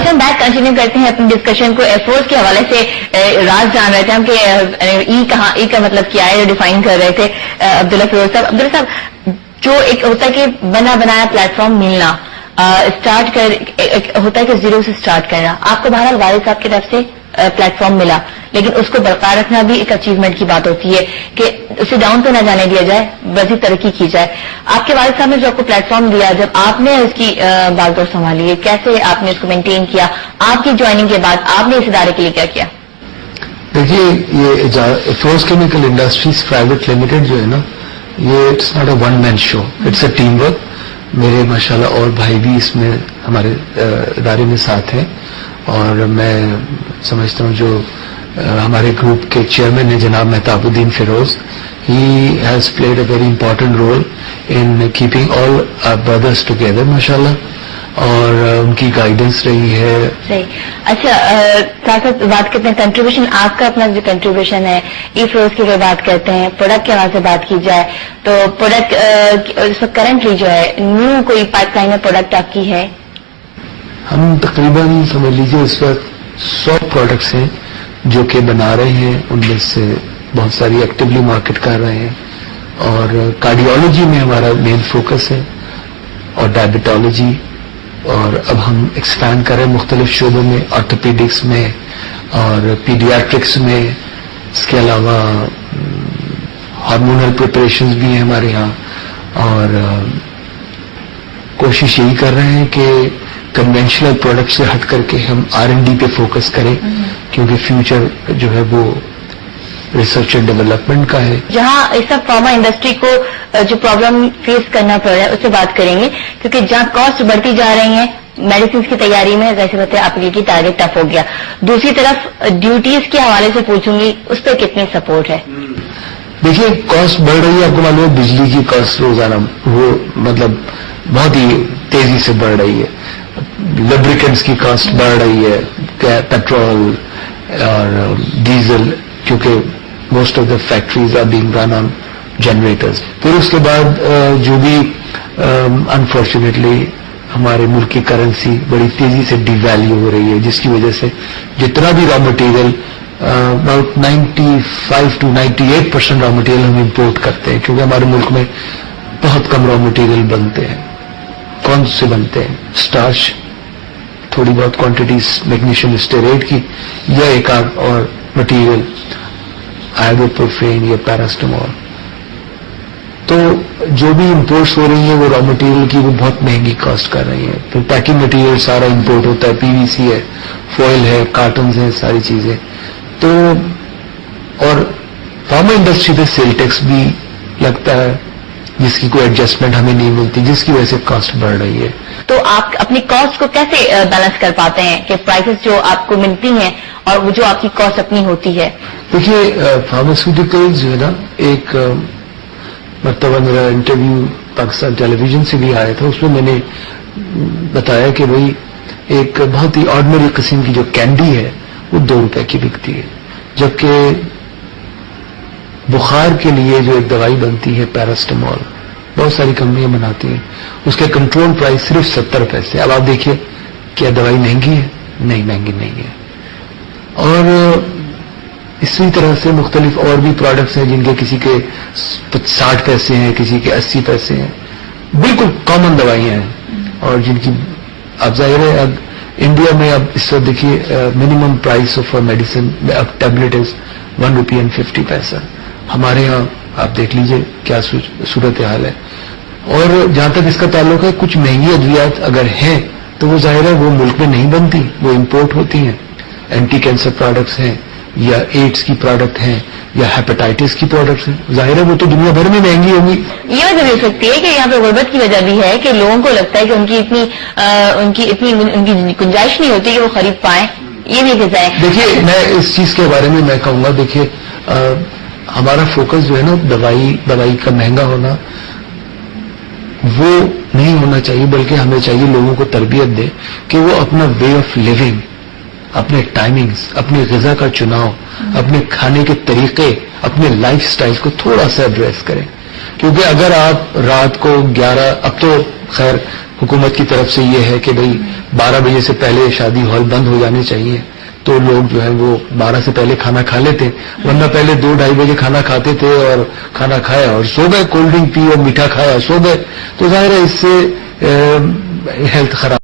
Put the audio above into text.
ویسے ہم بات کنٹینیو کرتے ہیں اپنی ڈسکشن کو ایئر فورس کے حوالے سے. راز جان رہے تھے ہم کہ ای کا مطلب کیا ہے, ڈیفائن کر رہے تھے عبداللہ فیروز صاحب. عبداللہ صاحب, جو ایک ہوتا ہے کہ بنا بنایا پلیٹ فارم ملنا, اسٹارٹ ہوتا ہے کہ زیرو سے اسٹارٹ کرنا. آپ کو بہرحال والد صاحب کی طرف سے پلیٹ فارم ملا, لیکن اس کو برقرار رکھنا بھی ایک اچیومنٹ کی بات ہوتی ہے کہ اسے ڈاؤن پہ نہ جانے دیا جائے, مزید ترقی کی جائے. آپ کے والد صاحب نے جو آپ کو پلیٹ فارم دیا, جب آپ نے اس کی بال دور سنبھالی ہے, کیسے آپ نے اس کو مینٹین کیا؟ آپ کی جوائننگ کے بعد آپ نے اس ادارے کے لیے کیا کیا؟ دیکھیے, یہ Force Chemical Industries Private Limited جو ہے نا, یہ it's not a one man show, it's a team work. میرے ماشاءاللہ اور بھائی بھی اس میں ہمارے ادارے میں ساتھ ہیں, اور میں سمجھتا ہوں جو ہمارے گروپ کے چیئرمین ہیں جناب Mahtab Uddin Feroz, he has played a very important role in keeping all brothers together ماشاءاللہ, اور ان کی گائیڈنس رہی ہے. صحیح. اچھا, ساتھ ساتھ بات کرتے ہیں کنٹریبیوشن, آپ کا اپنا جو کنٹریبیوشن ہے ای فروز کی بات کرتے ہیں, پروڈکٹ کے حوالے سے بات کی جائے تو پروڈکٹ اس وقت کرنٹلی جو ہے نیو کوئی پائپ لائن میں پروڈکٹ آپ کی ہے؟ ہم تقریباً سمجھ لیجیے اس وقت 100 پروڈکٹس ہیں جو کہ بنا رہے ہیں, ان میں سے بہت ساری ایکٹیولی مارکیٹ کر رہے ہیں, اور کارڈیالوجی میں ہمارا مین فوکس ہے, اور ڈائبٹالوجی, اور اب ہم ایکسپینڈ کر رہے ہیں مختلف شعبوں میں, آرتھوپیڈکس میں اور پیڈیاٹرکس میں. اس کے علاوہ ہارمونل پریپریشنز بھی ہیں ہمارے یہاں, اور کوشش یہی کر رہے ہیں کہ کنونشنل پروڈکٹ سے ہٹ کر کے ہم R&D پہ فوکس کریں, کیونکہ فیوچر جو ہے وہ ریسرچ اینڈ ڈیولپمنٹ کا ہے. جہاں اس سب فارما انڈسٹری کو جو پرابلم فیس کرنا پڑ رہا ہے اس سے بات کریں گے, کیونکہ جہاں کاسٹ بڑھتی جا رہی ہیں میڈیسنس کی تیاری میں, ویسے ویسے آپ کی ٹارگیٹ ٹف ہو گیا. دوسری طرف ڈیوٹیز کے حوالے سے پوچھوں گی, اس پہ کتنی سپورٹ ہے؟ دیکھیے, کاسٹ بڑھ رہی ہے, آپ کو معلوم ہے بجلی کی کاسٹ روزانہ وہ مطلب بہت ہی تیزی سے بڑھ رہی ہے, لبریکنٹس کی کاسٹ بڑھ رہی ہے, پیٹرول اور ڈیزل, کیونکہ most of the factories are being run on generators. پھر اس کے بعد جو بھی انفارچونیٹلی ہمارے ملک کی کرنسی بڑی تیزی سے ڈی ویلیو ہو رہی ہے, جس کی وجہ سے جتنا بھی raw material about 95 to 98% raw material ہم امپورٹ کرتے ہیں, کیونکہ ہمارے ملک میں بہت کم را مٹیریل بنتے ہیں. کون سے بنتے ہیں؟ اسٹارچ, تھوڑی بہت کوانٹٹیز میگنیشیم اسٹیریٹ کی, یا ایک آدھ اور مٹیریل آئیبوپروفین یا پیراسٹامول. تو جو بھی امپورٹس ہو رہی ہیں وہ را مٹیریل کی وہ بہت مہنگی کاسٹ کر رہی ہیں. پھر پیکنگ مٹیریل سارا امپورٹ ہوتا ہے, PVC ہے, فوائل ہے, کارٹنز ہیں, ساری چیزیں. تو اور فارما انڈسٹری پہ سیل ٹیکس بھی لگتا ہے, جس کی کوئی ایڈجسٹمنٹ ہمیں نہیں ملتی, جس کی وجہ سے کاسٹ بڑھ رہی ہے. تو آپ اپنی کاسٹ کو کیسے بیلنس کر پاتے ہیں کہ پرائسز جو آپ کو ملتی ہیں اور وہ جو آپ کی کاسٹ اپنی ہوتی ہے؟ دیکھیے, فارماسیوٹیکل جو ہے نا, ایک مرتبہ میرا انٹرویو پاکستان ٹیلی ویژن سے بھی آیا تھا, اس میں میں نے بتایا کہ بھائی ایک بہت ہی آرڈنری قسم کی جو کینڈی ہے وہ 2 روپے کی بکتی ہے, جبکہ بخار کے لیے جو ایک دوائی بنتی ہے پیراسٹامول, بہت ساری کمپنیاں بناتی ہیں, اس کے کنٹرول پرائس صرف 70 پیسے. اب آپ دیکھیے کیا دوائی مہنگی ہے؟ نہیں, مہنگی نہیں ہے. اور اسی طرح سے مختلف اور بھی پروڈکٹس ہیں جن کے کسی کے 60 پیسے ہیں, کسی کے 80 پیسے ہیں, بالکل کامن دوائیاں ہیں, اور جن کی اب ظاہر ہے اب انڈیا میں اب اس وقت دیکھیے منیمم پرائس آف میڈیسن اب ٹیبلٹ از 1 روپی اینڈ 50 پیسہ. ہمارے یہاں آپ دیکھ لیجئے کیا صورت حال ہے. اور جہاں تک اس کا تعلق ہے, کچھ مہنگی ادویات اگر ہیں تو وہ ظاہر ہے وہ ملک میں نہیں بنتی, وہ امپورٹ ہوتی ہیں. اینٹی کینسر پروڈکٹس ہیں, یا ایڈس کی پروڈکٹ ہیں, یا ہیپاٹائٹس کی پروڈکٹس ہیں, ظاہر ہے وہ تو دنیا بھر میں مہنگی ہوں گی. یہ وجہ بھی ہو سکتی ہے کہ یہاں پہ غربت کی وجہ بھی ہے کہ لوگوں کو لگتا ہے کہ ان کی اتنی گنجائش نہیں ہوتی کہ وہ خرید پائیں, یہ بھی وجہ ہے. دیکھیے, میں اس چیز کے بارے میں کہوں گا, دیکھیے ہمارا فوکس جو ہے نا دوائی کا مہنگا ہونا وہ نہیں ہونا چاہیے, بلکہ ہمیں چاہیے لوگوں کو تربیت دے کہ وہ اپنا وے آف لیونگ, اپنے ٹائمنگز, اپنی غذا کا چناؤ, اپنے کھانے کے طریقے, اپنے لائف سٹائل کو تھوڑا سا ایڈریس کریں. کیونکہ اگر آپ رات کو 11, اب تو خیر حکومت کی طرف سے یہ ہے کہ بھئی 12 بجے سے پہلے شادی ہال بند ہو جانے چاہیے، تو لوگ جو ہے وہ 12 سے پہلے کھانا کھا لیتے، ورنہ پہلے 2-2:30 بجے کھانا کھاتے تھے اور کھانا کھایا اور سو گئے، کولڈ ڈرنک پی اور میٹھا کھایا سو گئے، تو ظاہر ہے اس سے ہیلتھ خراب